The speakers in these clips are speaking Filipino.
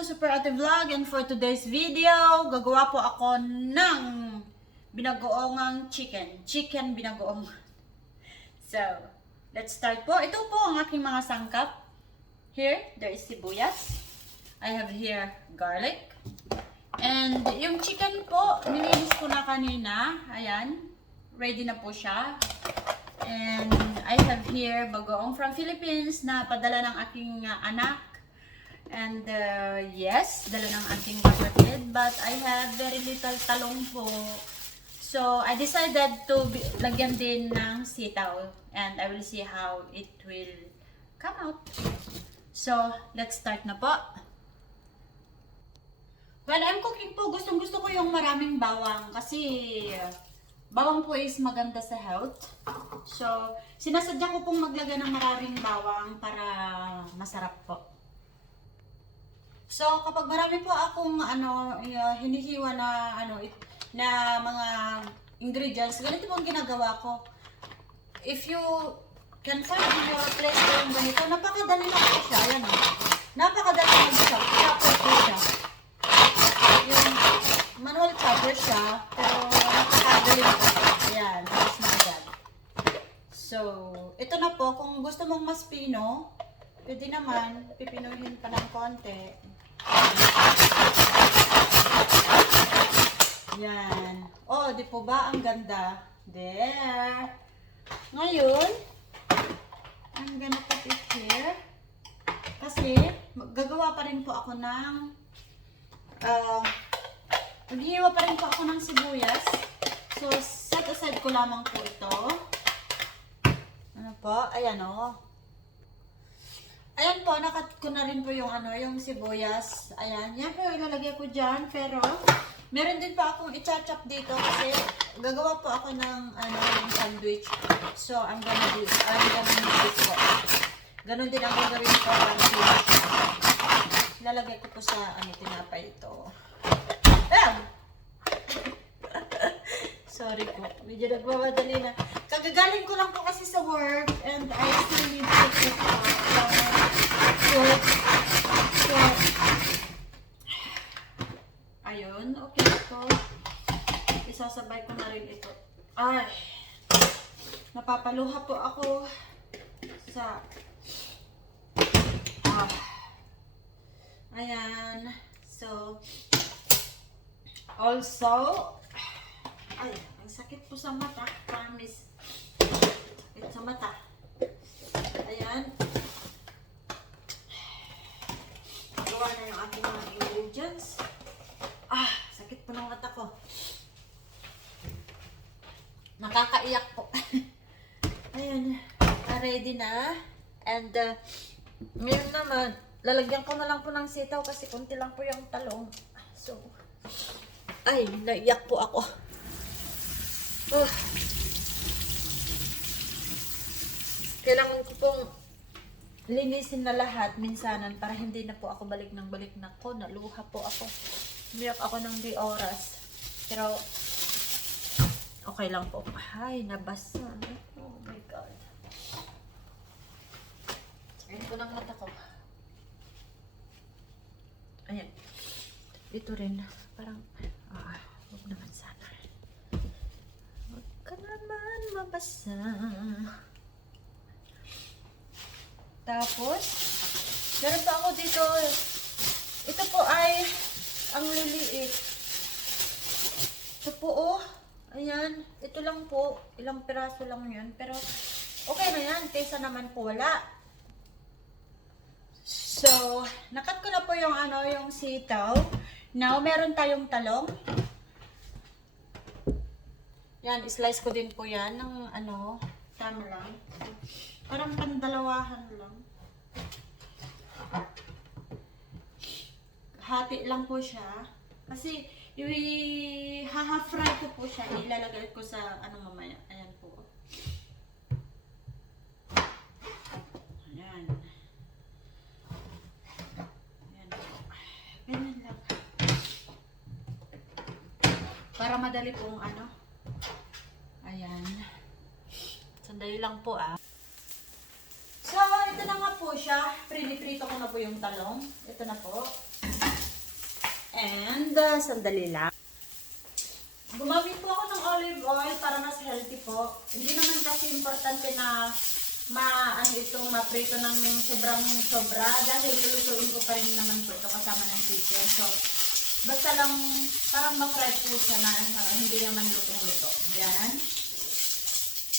to Super Ate Vlog, and for today's video, gagawa po ako ng binagoongang chicken binagoong. So, let's start po. Ito po ang aking mga sangkap. Here, there is sibuyas. I have here garlic. And yung chicken po, nilinis ko na kanina. Ayan, ready na po siya. And I have here bagoong from Philippines na padala ng aking anak. And yes, dala ng aking kapatid. But I have very little talong po. So I decided to lagyan din ng sitaw. And I will see how it will come out. So let's start na po. When I'm cooking po, gustong-gusto ko yung maraming bawang. Kasi bawang po is maganda sa health. So sinasadya ko pong maglagay ng maraming bawang para masarap po. So kapag marami po akong hinihiwa na na mga ingredients, ganito po ang ginagawa ko. If you can find in your place yung ganito, napakadali lang po siya. Ayan o. Napakadali lang siya. Chopper po siya. Yung manual chopper siya, pero napakadali lang po. Ayan. Mas magagad. So, ito na po. Kung gusto mong mas pino, pwede naman, pipinuhin pa ng konti. Yan. Oh, di po ba? Ang ganda. There. Ngayon, I'm gonna put it here. Kasi, gagawa pa rin po ako ng maghihiwa pa rin po ako ng sibuyas. So, set aside ko lamang po ito. Ano po? Ayan o. Ayan po, nakat ko na rin po yung yung sibuyas. Ayan, yan po ilalagay ko dyan. Pero, meron din pa akong i-chop dito kasi gagawa po ako ng ng sandwich. So, I'm gonna use this po. Ganon din ang gagawin ko. Lalagay ko po sa tinapay ito. Ah! Sorry po. Medyo nagmamadali na. Kagagaling ko lang po kasi sa work and I still need to cook work. So, ayun. Okay ito. Isasabay ko na rin ito. Ay! Napapaluha po ako sa ayan. So, also, ay, ang sakit po sa mata. Promise. Sakit sa mata. Ayan. Gawa na yung ating mga ingredients. Sakit po ng mata ko. Nakakaiyak po. Ayan. Ready na. And, ngayon naman, lalagyan ko na lang po ng sitaw kasi konti lang po yung talong. So, ay, naiyak po ako. Kailangan ko pong linisin na lahat minsanan para hindi na po ako balik ng balik na ko. Naluha po ako. Umiyak ako ng di oras. Pero, okay lang po. Ay, nabasa. Oh my God. Ayan po ng mata ko. Ayan. Dito rin. Parang, huwag naman sana. Huwag ka naman mabasa. Tapos, meron pa ako dito. Ito po ay ang liliit. Ito po, ayan. Ito lang po. Ilang piraso lang yan. Pero, okay na yan. Kaysa naman po wala. So, nakat ko na po yung yung sitaw. Now, meron tayong talong. Yan, slice ko din po yan ng tama lang. Parang pandalawahan lang. Hati lang po siya. Kasi, i-half-fry ko po siya. Ilalagay ko sa mamaya. Ayan po. Ayan. Ganyan lang. Para madali pong ayan. Sandali lang po So, ito na nga po siya. Prito ko na po yung talong. Ito na po. And, sandali lang. Gumamit po ako ng olive oil para mas healthy po. Hindi naman kasi importante na ano itong maprito ng sobrang sobra dahil lulutuin ko pa rin naman po ito kasama ng chicken. So, basta lang parang ma-fry po siya na hindi naman lutong-luto. Yan.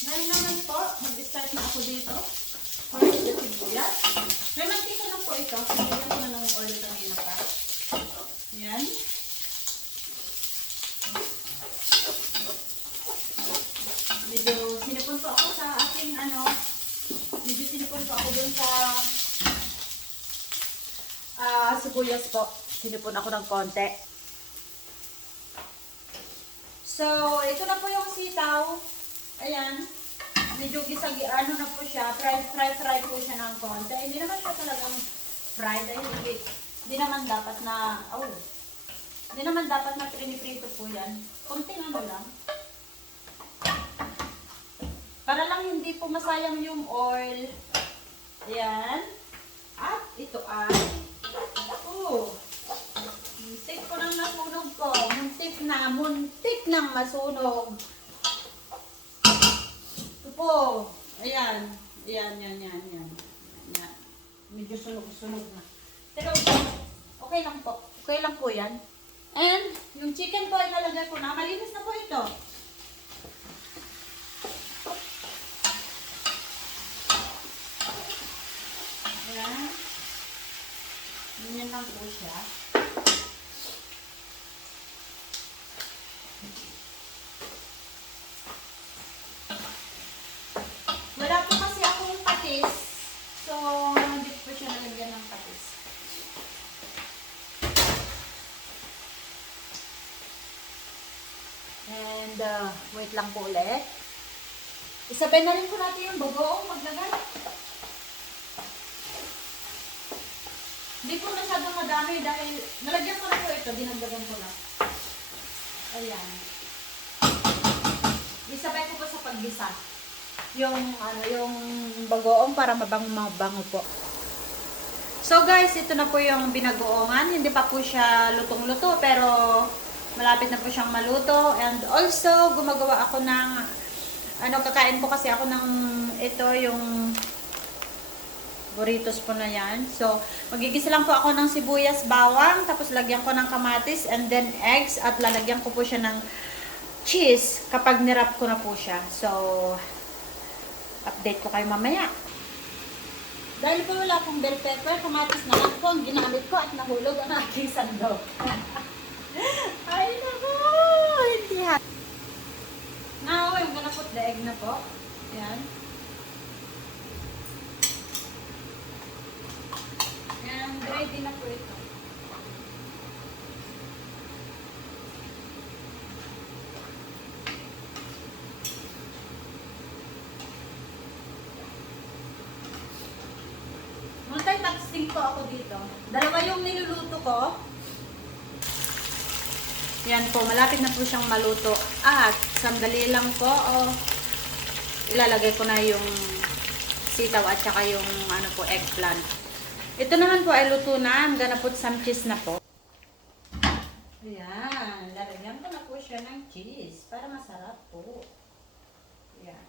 Ngayon naman po, mag-start na ako dito. Para sa sibuyas. May mantika na po ito. Hindi ko na ng oil kanina pa. Yan. Medyo sinipon po ako sa aking medyo sinipon po ako dun sa sibuyas po. Sinipon ako ng konti. So, ito na po yung sitaw. Ayan. Medyo gisag-ano na po siya. Fry po siya ng konti. Hindi naman siya talagang fried. Dahil hindi naman dapat na, hindi naman dapat na priniprito po yan. Konting ano lang. Para lang hindi po masayang yung oil. Ayan. At ito ay, muntik ko nang nasunog ko. Muntik nang masunog. Ito po. Ayan. Ayan. Medyo sunog na. Pero, okay lang po. Okay lang po yan. And, yung chicken po ay nalagay ko na. Malinis na po ito. Ayan. Ganyan lang po siya. Wala po kasi akong patis. So, hindi po siya nalagyan ng patis. And, wait lang po ulit. Isabay na rin po natin yung bagoong maglagay. Hindi po masyadong madami dahil nalagyan ko na po ito, dinagdagan ko na. Ayan. Isabay ko po sa paggisa. Yung bagoong para mabango po. So guys, ito na po yung binagoongan. Hindi pa po siya lutong-luto pero malapit na po siyang maluto. And also, gumagawa ako ng kakain po kasi ako ng ito yung burritos po na yan. So, magigisa lang po ako ng sibuyas, bawang, tapos lagyan ko ng kamatis, and then eggs, at lalagyan ko po siya ng cheese kapag nirap ko na po siya. So, update ko kayo mamaya. Dahil po wala pong bell pepper, kamatis na lang po ang ginamit ko at nahulog ang aking sandok. Ay, naku! Hindi ha. Now, I'm gonna put the egg na po. Yan. And ready na po ito. Multitasking po ako dito. Dalawa yung niluluto ko. Yan po, malapit na po siyang maluto. At sandali lang po, ilalagay ko na yung sitaw at saka yung eggplant. Ito naman po ay luto na. I'm gonna put some cheese na po. Ayan. Lalagyan ko na po siya ng cheese para masarap po. Ayan.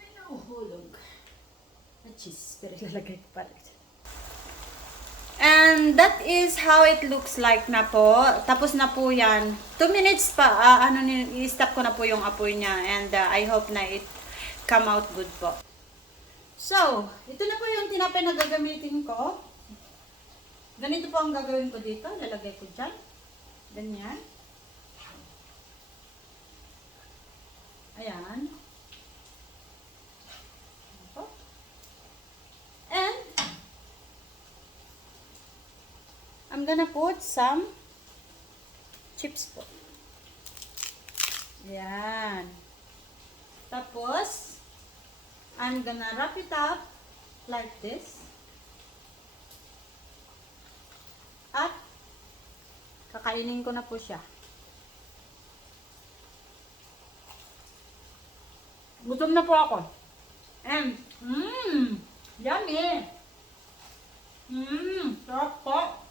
May nahuhulog na cheese. Pero ilalagay ko pala. And that is how it looks like na po. Tapos na po yan. 2 minutes pa. I-stop ko na po yung apoy niya. And I hope na it come out good po. So, ito na po yung tinapay na gagamitin ko. Ganito po ang gagawin ko dito. Lalagay ko dyan. Ganyan. Ayan. And, I'm gonna put some chips po. Ayan. Tapos, I'm gonna wrap it up like this. At, kakainin ko na po siya. Gutom na po ako. And, yummy. Sarap po.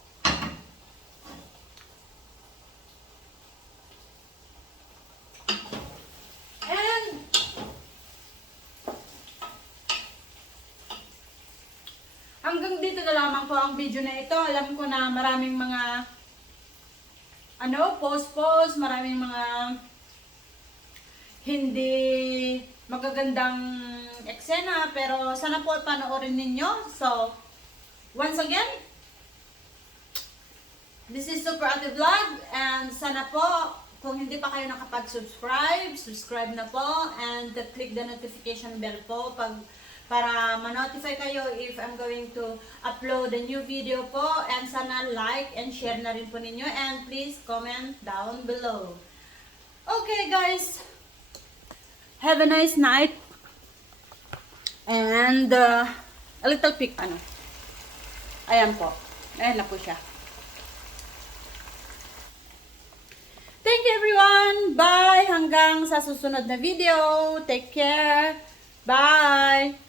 hanggang dito na lamang po ang video na ito. Alam ko na maraming mga post, maraming mga hindi magagandang eksena, pero sana po panoorin ninyo. So, once again, this is Super Ate Vlog, and sana po, kung hindi pa kayo nakapag-subscribe, subscribe na po, and click the notification bell po para ma-notify kayo if I'm going to upload a new video po, and sana like and share na rin po ninyo, and please comment down below. Okay guys, have a nice night, and a little peek, ayan po, ayan na po siya. Thank you everyone. Bye. Hanggang sa susunod na video. Take care. Bye.